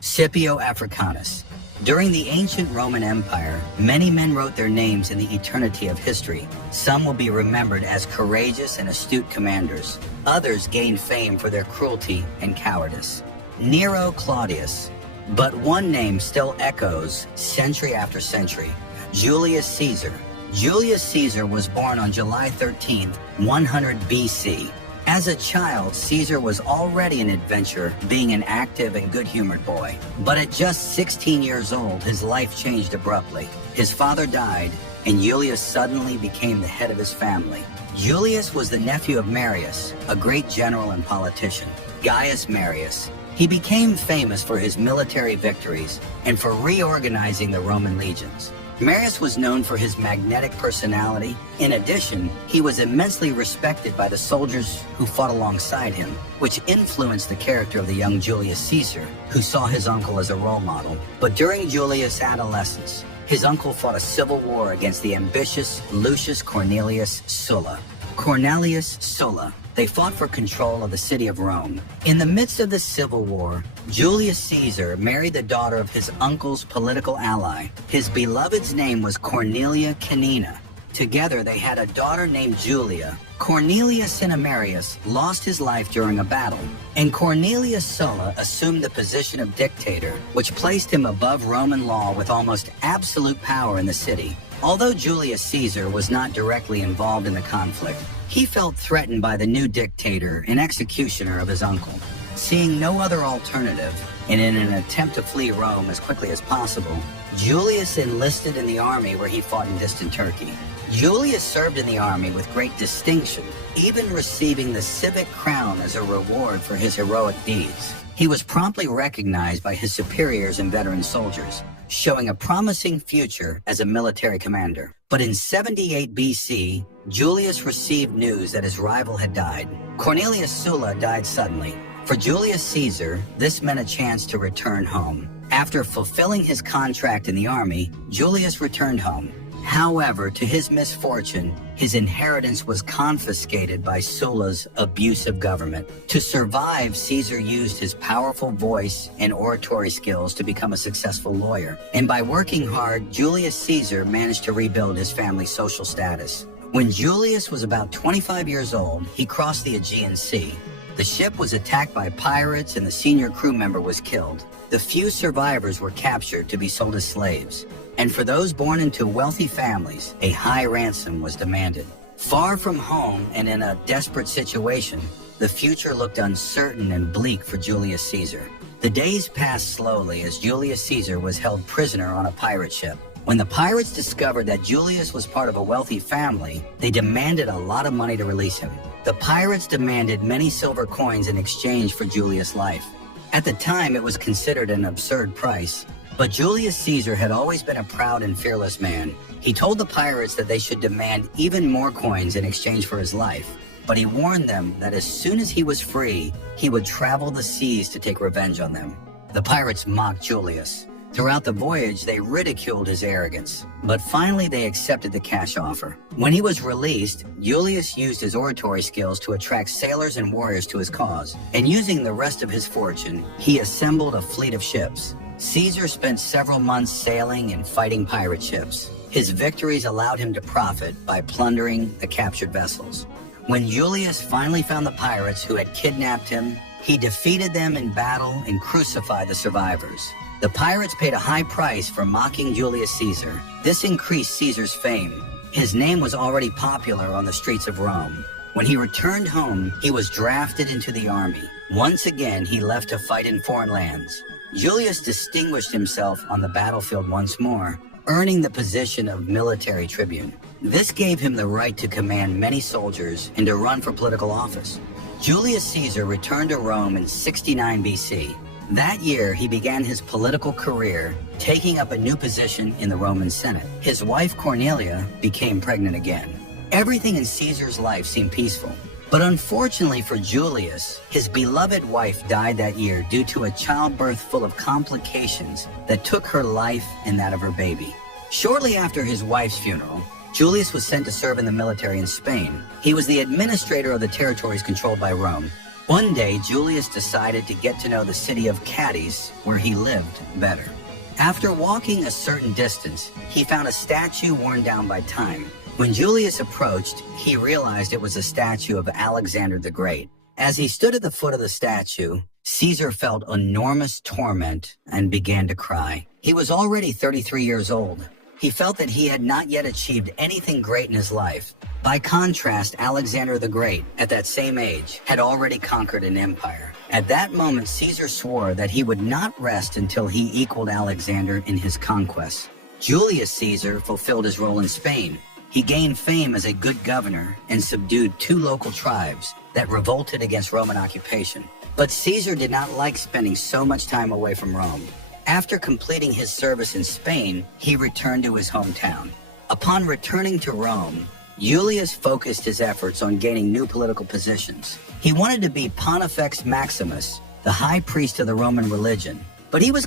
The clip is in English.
Scipio Africanus. During the ancient Roman Empire, many men wrote their names in the eternity of history. Some will be remembered as courageous and astute commanders. Others gained fame for their cruelty and cowardice. Nero Claudius. But one name still echoes century after century: Julius Caesar. Julius Caesar was born on July 13th, 100 BC. As a child, Caesar was already an adventurer, being an active and good-humored boy. But at just 16 years old, his life changed abruptly. His father died, and Julius suddenly became the head of his family. Julius was the nephew of Marius, a great general and politician. Gaius Marius. He became famous for his military victories and for reorganizing the Roman legions. Marius was known for his magnetic personality. In addition, he was immensely respected by the soldiers who fought alongside him, which influenced the character of the young Julius Caesar, who saw his uncle as a role model. But during Julius' adolescence, his uncle fought a civil war against the ambitious Lucius Cornelius Sulla. Cornelius Sulla. They fought for control of the city of Rome. In the midst of the civil war, Julius Caesar married the daughter of his uncle's political ally. His beloved's name was Cornelia Canina. Together, they had a daughter named Julia. Cornelius Cinemarius lost his life during a battle, and Cornelius Sulla assumed the position of dictator, which placed him above Roman law with almost absolute power in the city. Although Julius Caesar was not directly involved in the conflict, he felt threatened by the new dictator and executioner of his uncle. Seeing no other alternative, and in an attempt to flee Rome as quickly as possible, Julius enlisted in the army where he fought in distant Turkey. Julius served in the army with great distinction, even receiving the civic crown as a reward for his heroic deeds. He was promptly recognized by his superiors and veteran soldiers, showing a promising future as a military commander. But in 78 BC, Julius received news that his rival had died. Cornelius Sulla died suddenly. For Julius Caesar, this meant a chance to return home. After fulfilling his contract in the army, Julius returned home. However, to his misfortune, his inheritance was confiscated by Sulla's abusive government. To survive, Caesar used his powerful voice and oratory skills to become a successful lawyer. And by working hard, Julius Caesar managed to rebuild his family's social status. When Julius was about 25 years old, he crossed the Aegean Sea. The ship was attacked by pirates and the senior crew member was killed. The few survivors were captured to be sold as slaves. And for those born into wealthy families, a high ransom was demanded. Far from home and in a desperate situation, the future looked uncertain and bleak for Julius Caesar. The days passed slowly as Julius Caesar was held prisoner on a pirate ship. When the pirates discovered that Julius was part of a wealthy family, they demanded a lot of money to release him. The pirates demanded many silver coins in exchange for Julius' life. At the time, it was considered an absurd price. But Julius Caesar had always been a proud and fearless man. He told the pirates that they should demand even more coins in exchange for his life. But he warned them that as soon as he was free, he would travel the seas to take revenge on them. The pirates mocked Julius. Throughout the voyage, they ridiculed his arrogance. But finally, they accepted the cash offer. When he was released, Julius used his oratory skills to attract sailors and warriors to his cause. And using the rest of his fortune, he assembled a fleet of ships. Caesar spent several months sailing and fighting pirate ships. His victories allowed him to profit by plundering the captured vessels. When Julius finally found the pirates who had kidnapped him, he defeated them in battle and crucified the survivors. The pirates paid a high price for mocking Julius Caesar. This increased Caesar's fame. His name was already popular on the streets of Rome. When he returned home, he was drafted into the army. Once again, he left to fight in foreign lands. Julius distinguished himself on the battlefield once more, earning the position of military tribune. This gave him the right to command many soldiers and to run for political office. Julius Caesar returned to Rome in 69 BC. That year, he began his political career, taking up a new position in the Roman Senate. His wife Cornelia became pregnant again. Everything in Caesar's life seemed peaceful. But unfortunately for Julius, his beloved wife died that year due to a childbirth full of complications that took her life and that of her baby. Shortly after his wife's funeral, Julius was sent to serve in the military in Spain. He was the administrator of the territories controlled by Rome. One day, Julius decided to get to know the city of Cadiz, where he lived, better. After walking a certain distance, he found a statue worn down by time. When Julius approached, he realized it was a statue of Alexander the Great. As he stood at the foot of the statue, Caesar felt enormous torment and began to cry. He was already 33 years old. He felt that he had not yet achieved anything great in his life. By contrast, Alexander the Great, at that same age, had already conquered an empire. At that moment, Caesar swore that he would not rest until he equaled Alexander in his conquests. Julius Caesar fulfilled his role in Spain. He gained fame as a good governor and subdued 2 local tribes that revolted against Roman occupation. But Caesar did not like spending so much time away from Rome. After completing his service in Spain, he returned to his hometown. Upon returning to Rome, Julius focused his efforts on gaining new political positions. He wanted to be Pontifex Maximus, the high priest of the Roman religion, but he was